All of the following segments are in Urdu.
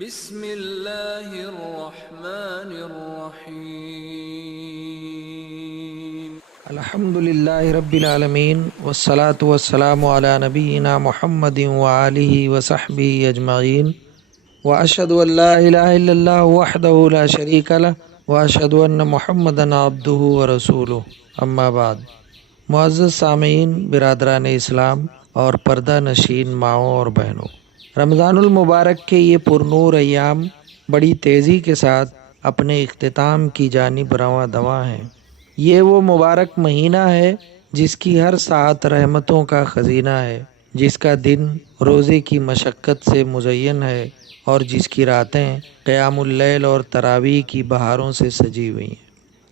بسم اللہ الرحمن الرحیم۔ الحمد للہ رب العالمین والصلاة والسلام علی نبینا محمد وآلہ وصحبہ اجمعین واشہد ان لا الہ الا اللہ وحدہ لا شریک لہ واشہد ان محمدا عبدہ ورسولہ، اما بعد۔ معزز سامعین، برادران اسلام اور پردہ نشین ماؤں اور بہنوں، رمضان المبارک کے یہ پرنور ایام بڑی تیزی کے ساتھ اپنے اختتام کی جانب رواں دواں ہیں۔ یہ وہ مبارک مہینہ ہے جس کی ہر ساعت رحمتوں کا خزینہ ہے، جس کا دن روزے کی مشقت سے مزین ہے اور جس کی راتیں قیام اللیل اور تراویح کی بہاروں سے سجی ہوئی ہیں۔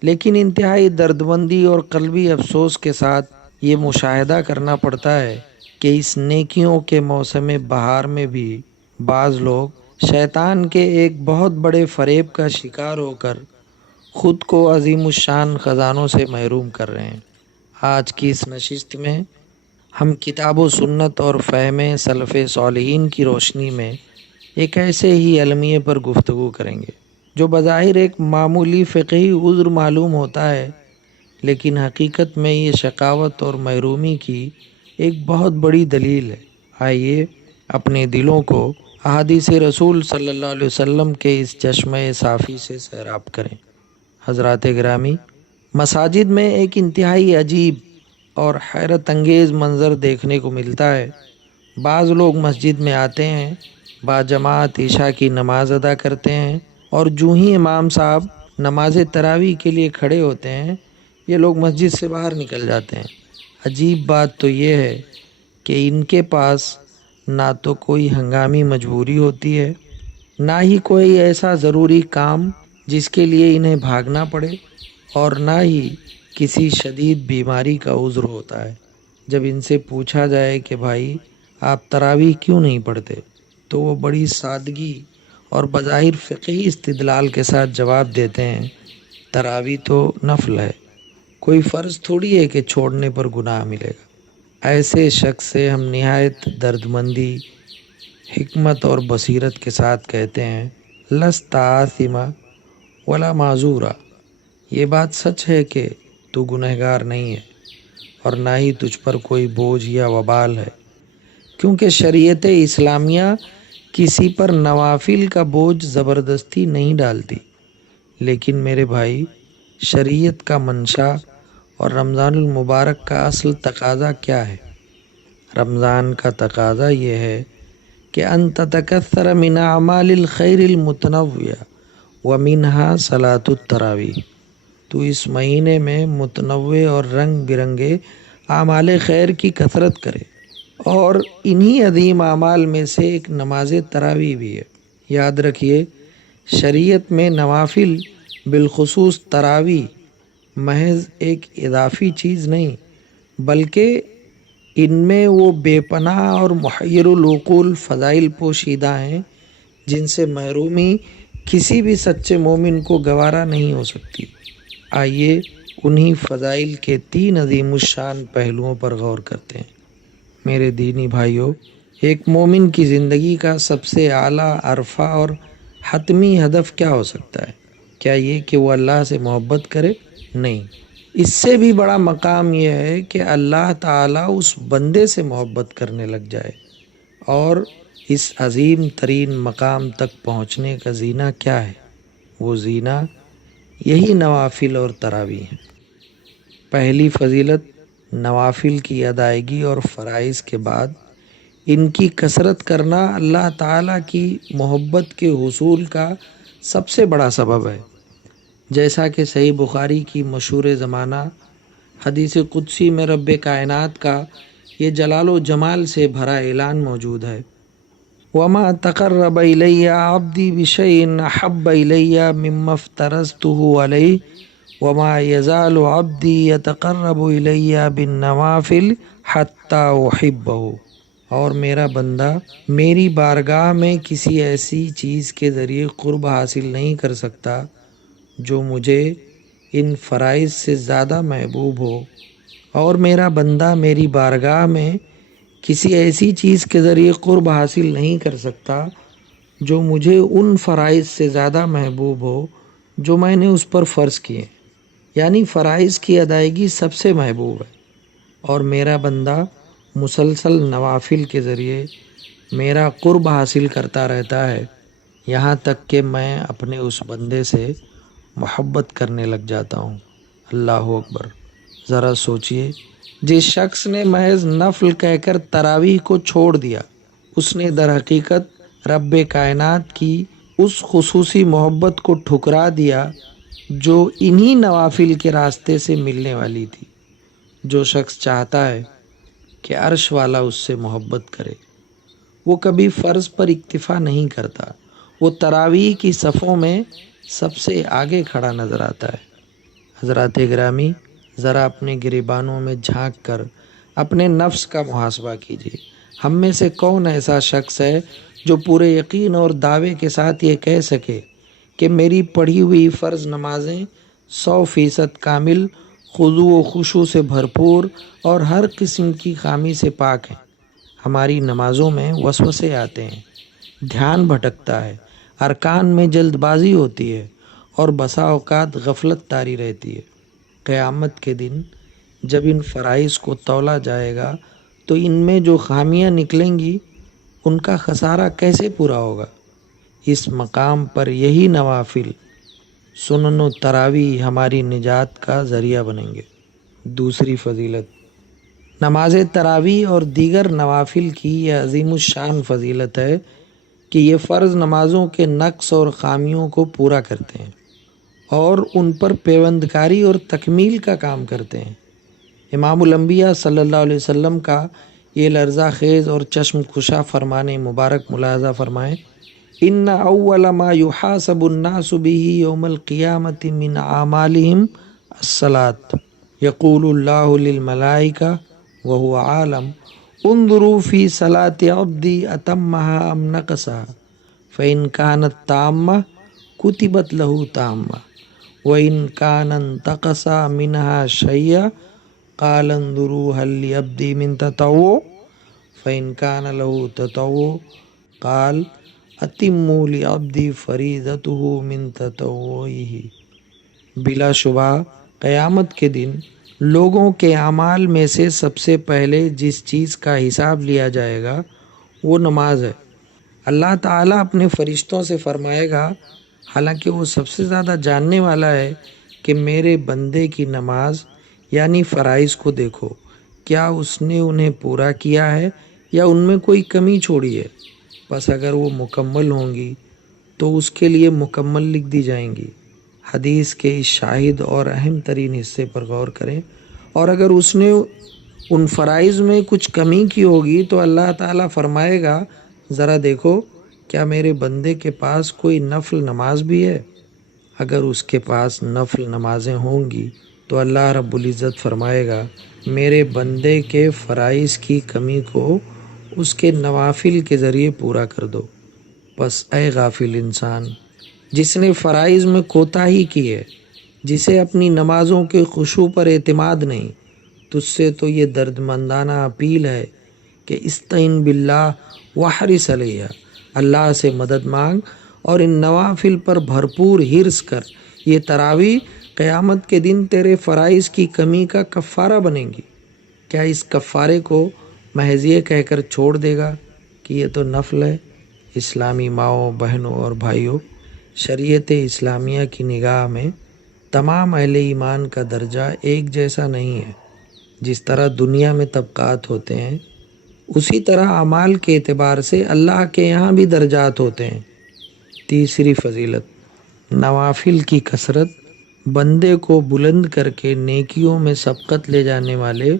لیکن انتہائی دردمندی اور قلبی افسوس کے ساتھ یہ مشاہدہ کرنا پڑتا ہے کہ اس نیکیوں کے موسم بہار میں بھی بعض لوگ شیطان کے ایک بہت بڑے فریب کا شکار ہو کر خود کو عظیم الشان خزانوں سے محروم کر رہے ہیں۔ آج کی اس نشست میں ہم کتاب و سنت اور فہم سلف صالحین کی روشنی میں ایک ایسے ہی المیے پر گفتگو کریں گے جو بظاہر ایک معمولی فقہی عذر معلوم ہوتا ہے، لیکن حقیقت میں یہ شقاوت اور محرومی کی ایک بہت بڑی دلیل ہے۔ آئیے اپنے دلوں کو احادیث رسول صلی اللہ علیہ وسلم کے اس چشمہ صافی سے سیراب کریں۔ حضرات گرامی، مساجد میں ایک انتہائی عجیب اور حیرت انگیز منظر دیکھنے کو ملتا ہے۔ بعض لوگ مسجد میں آتے ہیں، باجماعت عشاء کی نماز ادا کرتے ہیں، اور جو ہی امام صاحب نماز تراویح کے لیے کھڑے ہوتے ہیں، یہ لوگ مسجد سے باہر نکل جاتے ہیں۔ عجیب بات تو یہ ہے کہ ان کے پاس نہ تو کوئی ہنگامی مجبوری ہوتی ہے، نہ ہی کوئی ایسا ضروری کام جس کے لیے انہیں بھاگنا پڑے، اور نہ ہی کسی شدید بیماری کا عذر ہوتا ہے۔ جب ان سے پوچھا جائے کہ بھائی آپ تراویح کیوں نہیں پڑھتے، تو وہ بڑی سادگی اور بظاہر فقہی استدلال کے ساتھ جواب دیتے ہیں، تراویح تو نفل ہے، کوئی فرض تھوڑی ہے کہ چھوڑنے پر گناہ ملے گا۔ ایسے شخص سے ہم نہایت دردمندی، حکمت اور بصیرت کے ساتھ کہتے ہیں، لست آثما ولا معذورا، یہ بات سچ ہے کہ تو گنہگار نہیں ہے اور نہ ہی تجھ پر کوئی بوجھ یا وبال ہے، کیونکہ شریعت اسلامیہ کسی پر نوافل کا بوجھ زبردستی نہیں ڈالتی۔ لیکن میرے بھائی، شریعت کا منشا اور رمضان المبارک کا اصل تقاضا کیا ہے؟ رمضان کا تقاضا یہ ہے کہ ان تتکثر من اعمال الخیر المتنوعہ ومنہا صلاۃ التراویح، تو اس مہینے میں متنوع اور رنگ برنگے اعمال خیر کی کثرت کرے، اور انہی عظیم اعمال میں سے ایک نماز تراویح بھی ہے۔ یاد رکھیے، شریعت میں نوافل، بالخصوص تراویح، محض ایک اضافی چیز نہیں، بلکہ ان میں وہ بے پناہ اور محیر العقول فضائل پوشیدہ ہیں جن سے محرومی کسی بھی سچے مومن کو گوارا نہیں ہو سکتی۔ آئیے انہی فضائل کے 3 عظیم الشان پہلوؤں پر غور کرتے ہیں۔ میرے دینی بھائیوں، ایک مومن کی زندگی کا سب سے اعلیٰ، عرفہ اور حتمی ہدف کیا ہو سکتا ہے؟ کیا یہ کہ وہ اللہ سے محبت کرے؟ نہیں، اس سے بھی بڑا مقام یہ ہے کہ اللہ تعالیٰ اس بندے سے محبت کرنے لگ جائے۔ اور اس عظیم ترین مقام تک پہنچنے کا زینہ کیا ہے؟ وہ زینہ یہی نوافل اور تراویح ہیں۔ پہلی فضیلت نوافل کی ادائیگی اور فرائض کے بعد ان کی کثرت کرنا اللہ تعالیٰ کی محبت کے حصول کا سب سے بڑا سبب ہے۔ جیسا کہ صحیح بخاری کی مشہور زمانہ حدیث قدسی میں رب کائنات کا یہ جلال و جمال سے بھرا اعلان موجود ہے، وَمَا تَقَرَّبَ إِلَيَّ عَبْدِي بِشَيْءٍ أَحَبَّ إِلَيَّ مِمَّا افْتَرَضْتُهُ عَلَيْهِ وَمَا يَزَالُ عَبْدِي يَتَقَرَّبُ إِلَيَّ بِالنَّوَافِلِ حَتَّى أُحِبَّهُ، اور میرا بندہ میری بارگاہ میں کسی ایسی چیز کے ذریعے قرب حاصل نہیں کر سکتا جو مجھے ان فرائض سے زیادہ محبوب ہو، اور میرا بندہ میری بارگاہ میں کسی ایسی چیز کے ذریعے قرب حاصل نہیں کر سکتا جو مجھے ان فرائض سے زیادہ محبوب ہو جو میں نے اس پر فرض کیے، یعنی فرائض کی ادائیگی سب سے محبوب ہے، اور میرا بندہ مسلسل نوافل کے ذریعے میرا قرب حاصل کرتا رہتا ہے، یہاں تک کہ میں اپنے اس بندے سے محبت کرنے لگ جاتا ہوں۔ اللہ اکبر! ذرا سوچئے، جس شخص نے محض نفل کہہ کر تراویح کو چھوڑ دیا، اس نے در حقیقت رب کائنات کی اس خصوصی محبت کو ٹھکرا دیا جو انہی نوافل کے راستے سے ملنے والی تھی۔ جو شخص چاہتا ہے کہ عرش والا اس سے محبت کرے، وہ کبھی فرض پر اکتفا نہیں کرتا، وہ تراویح کی صفوں میں سب سے آگے کھڑا نظر آتا ہے۔ حضرات گرامی، ذرا اپنے گریبانوں میں جھانک کر اپنے نفس کا محاسبہ کیجیے۔ ہم میں سے کون ایسا شخص ہے جو پورے یقین اور دعوے کے ساتھ یہ کہہ سکے کہ میری پڑھی ہوئی فرض نمازیں 100% کامل، خضوع و خشوع سے بھرپور اور ہر قسم کی خامی سے پاک ہیں؟ ہماری نمازوں میں وسوسے آتے ہیں، دھیان بھٹکتا ہے، ارکان میں جلد بازی ہوتی ہے، اور بسا اوقات غفلت طاری رہتی ہے۔ قیامت کے دن جب ان فرائض کو تولا جائے گا تو ان میں جو خامیاں نکلیں گی ان کا خسارہ کیسے پورا ہوگا؟ اس مقام پر یہی نوافل، سنن و تراویح ہماری نجات کا ذریعہ بنیں گے۔ دوسری فضیلت، نماز تراویح اور دیگر نوافل کی یہ عظیم الشان فضیلت ہے کہ یہ فرض نمازوں کے نقص اور خامیوں کو پورا کرتے ہیں اور ان پر پیوندکاری اور تکمیل کا کام کرتے ہیں۔ امام الانبیاء صلی اللہ علیہ وسلم کا یہ لرزہ خیز اور چشم کشا فرمان مبارک ملاحظہ فرمائیں: ان اول ما یحاسب الناس به یوم القیامۃ من اعمالهم الصلاۃ یقول اللہ للملائکہ وهو عالم انظروا فی صلاة عبدی اتمها ام نقصها فإن كانت تامة كتبت له تامة وإن كان انتقص منها شيئا قال انظروا هل لعبدي من تطوع فإن كان له تطوع قال اتموا لعبدی فریضته من تطوعه۔ بلا شبہ قیامت کے دن لوگوں کے اعمال میں سے سب سے پہلے جس چیز کا حساب لیا جائے گا وہ نماز ہے۔ اللہ تعالیٰ اپنے فرشتوں سے فرمائے گا، حالانکہ وہ سب سے زیادہ جاننے والا ہے، کہ میرے بندے کی نماز یعنی فرائض کو دیکھو، کیا اس نے انہیں پورا کیا ہے یا ان میں کوئی کمی چھوڑی ہے؟ بس اگر وہ مکمل ہوں گی تو اس کے لیے مکمل لکھ دی جائیں گی۔ حدیث کے اس شاہد اور اہم ترین حصے پر غور کریں، اور اگر اس نے ان فرائض میں کچھ کمی کی ہوگی تو اللہ تعالیٰ فرمائے گا، ذرا دیکھو کیا میرے بندے کے پاس کوئی نفل نماز بھی ہے؟ اگر اس کے پاس نفل نمازیں ہوں گی تو اللہ رب العزت فرمائے گا، میرے بندے کے فرائض کی کمی کو اس کے نوافل کے ذریعے پورا کر دو۔ بس اے غافل انسان، جس نے فرائض میں کوتاہی کی ہے، جسے اپنی نمازوں کے خشوع پر اعتماد نہیں، تجھ سے تو یہ دردمندانہ اپیل ہے کہ استعین باللہ وحرص علیہ، اللہ سے مدد مانگ اور ان نوافل پر بھرپور حرص کر۔ یہ تراویح قیامت کے دن تیرے فرائض کی کمی کا کفارہ بنیں گی۔ کیا اس کفارے کو محض یہ کہہ کر چھوڑ دے گا کہ یہ تو نفل ہے؟ اسلامی ماؤں، بہنوں اور بھائیوں، شریعت اسلامیہ کی نگاہ میں تمام اہل ایمان کا درجہ ایک جیسا نہیں ہے۔ جس طرح دنیا میں طبقات ہوتے ہیں، اسی طرح اعمال کے اعتبار سے اللہ کے یہاں بھی درجات ہوتے ہیں۔ تیسری فضیلت، نوافل کی کثرت بندے کو بلند کر کے نیکیوں میں سبقت لے جانے والے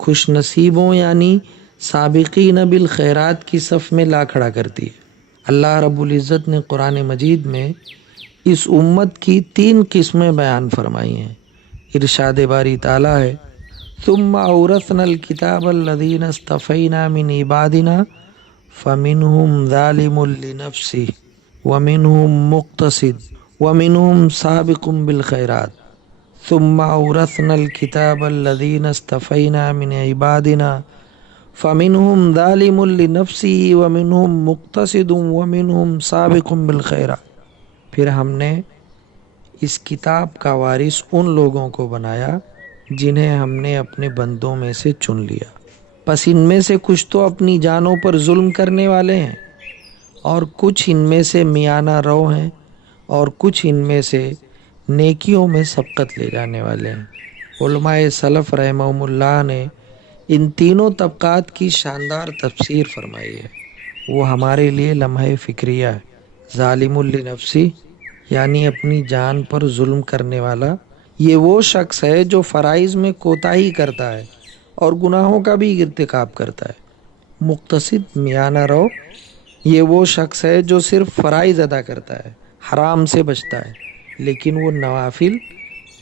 خوش نصیبوں یعنی سابقین بالخیرات کی صف میں لا کھڑا کرتی ہے۔ اللہ رب العزت نے قرآن مجید میں اس امت کی 3 قسمیں بیان فرمائی ہیں۔ ارشاد باری تعالیٰ ہے، ثم اورثنا الکتاب الذین اصطفینا من عبادنا فمنہم ظالم لنفسہ ومنہم مقتصد ومنہم سابق بالخیرات ثم اورثنا الکتاب الذین اصطفینا من عبادنا فمنہم ظالم لنفسہ ومنہم مقتصد ومنہم سابق بالخیرات۔ پھر ہم نے اس کتاب کا وارث ان لوگوں کو بنایا جنہیں ہم نے اپنے بندوں میں سے چن لیا، پس ان میں سے کچھ تو اپنی جانوں پر ظلم کرنے والے ہیں، اور کچھ ان میں سے میانہ رو ہیں، اور کچھ ان میں سے نیکیوں میں سبقت لے جانے والے ہیں۔ علماء سلف رحمہم اللہ نے ان تینوں طبقات کی شاندار تفسیر فرمائی ہے، وہ ہمارے لیے لمحہ فکریہ ہے۔ ظالم لنفسی یعنی اپنی جان پر ظلم کرنے والا، یہ وہ شخص ہے جو فرائض میں کوتاہی کرتا ہے اور گناہوں کا بھی ارتکاب کرتا ہے۔ مقتصد میانہ رو، یہ وہ شخص ہے جو صرف فرائض ادا کرتا ہے، حرام سے بچتا ہے، لیکن وہ نوافل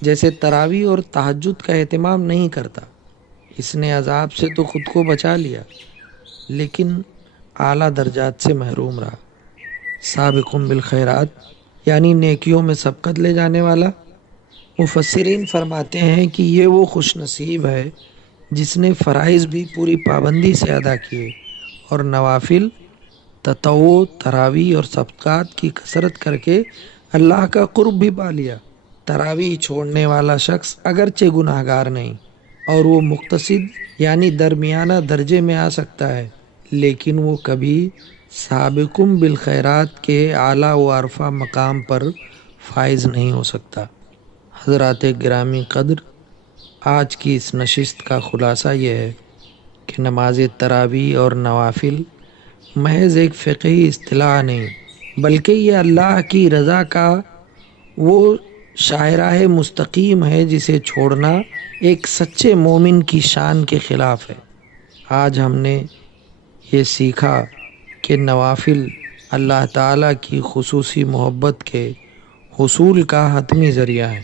جیسے تراویح اور تہجد کا اہتمام نہیں کرتا۔ اس نے عذاب سے تو خود کو بچا لیا، لیکن اعلیٰ درجات سے محروم رہا۔ سابقم بالخیرات یعنی نیکیوں میں سبقت لے جانے والا، مفسرین فرماتے ہیں کہ یہ وہ خوش نصیب ہے جس نے فرائض بھی پوری پابندی سے ادا کیے اور نوافل، تطوع، تراویح اور صدقات کی کثرت کر کے اللہ کا قرب بھی پا لیا۔ تراویح چھوڑنے والا شخص اگرچہ گناہگار نہیں، اور وہ مقتصد یعنی درمیانہ درجے میں آ سکتا ہے، لیکن وہ کبھی سابقم بالخیرات کے اعلیٰ و عرفہ مقام پر فائز نہیں ہو سکتا۔ حضرات گرامی قدر، آج کی اس نشست کا خلاصہ یہ ہے کہ نماز تراویح اور نوافل محض ایک فقہی اصطلاح نہیں، بلکہ یہ اللہ کی رضا کا وہ شاہراہ مستقیم ہے جسے چھوڑنا ایک سچے مومن کی شان کے خلاف ہے۔ آج ہم نے یہ سیکھا کہ نوافل اللہ تعالیٰ کی خصوصی محبت کے حصول کا حتمی ذریعہ ہے۔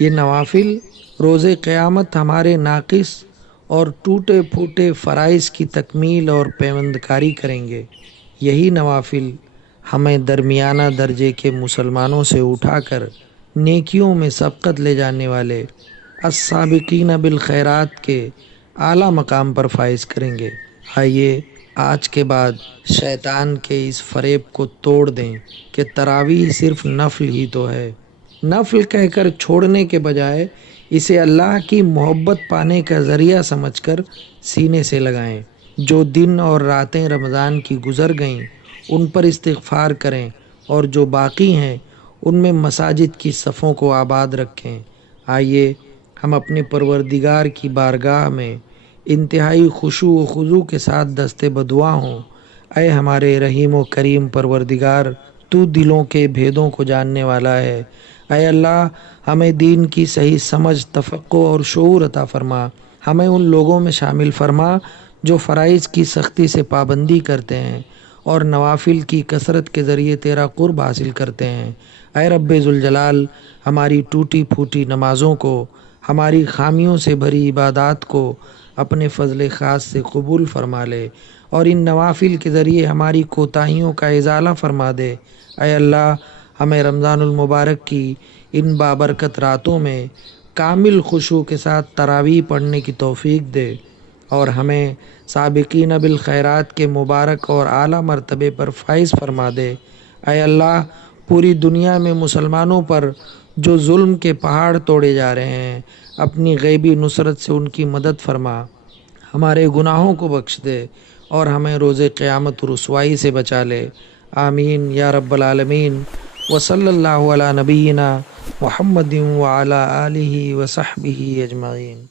یہ نوافل روز قیامت ہمارے ناقص اور ٹوٹے پھوٹے فرائض کی تکمیل اور پیوندکاری کریں گے۔ یہی نوافل ہمیں درمیانہ درجے کے مسلمانوں سے اٹھا کر نیکیوں میں سبقت لے جانے والے السابقین بالخیرات کے اعلیٰ مقام پر فائز کریں گے۔ آئیے آج کے بعد شیطان کے اس فریب کو توڑ دیں کہ تراویح صرف نفل ہی تو ہے۔ نفل کہہ کر چھوڑنے کے بجائے اسے اللہ کی محبت پانے کا ذریعہ سمجھ کر سینے سے لگائیں۔ جو دن اور راتیں رمضان کی گزر گئیں ان پر استغفار کریں، اور جو باقی ہیں ان میں مساجد کی صفوں کو آباد رکھیں۔ آئیے ہم اپنے پروردگار کی بارگاہ میں انتہائی خشوع و خضوع کے ساتھ دست بدعا ہوں۔ اے ہمارے رحیم و کریم پروردگار، تو دلوں کے بھیدوں کو جاننے والا ہے۔ اے اللہ، ہمیں دین کی صحیح سمجھ، تفقہ اور شعور عطا فرما۔ ہمیں ان لوگوں میں شامل فرما جو فرائض کی سختی سے پابندی کرتے ہیں اور نوافل کی کثرت کے ذریعے تیرا قرب حاصل کرتے ہیں۔ اے رب ذوالجلال، ہماری ٹوٹی پھوٹی نمازوں کو، ہماری خامیوں سے بھری عبادات کو اپنے فضل خاص سے قبول فرما لے، اور ان نوافل کے ذریعے ہماری کوتاہیوں کا ازالہ فرما دے۔ اے اللہ، ہمیں رمضان المبارک کی ان بابرکت راتوں میں کامل خشوع کے ساتھ تراویح پڑھنے کی توفیق دے، اور ہمیں سابقین بالخیرات کے مبارک اور اعلیٰ مرتبے پر فائز فرما دے۔ اے اللہ، پوری دنیا میں مسلمانوں پر جو ظلم کے پہاڑ توڑے جا رہے ہیں، اپنی غیبی نصرت سے ان کی مدد فرما، ہمارے گناہوں کو بخش دے، اور ہمیں روز قیامت رسوائی سے بچا لے۔ آمین یا رب العالمین۔ وصلی اللہ علی نبینا محمد وعلی آلہ وصحبہ اجمعین۔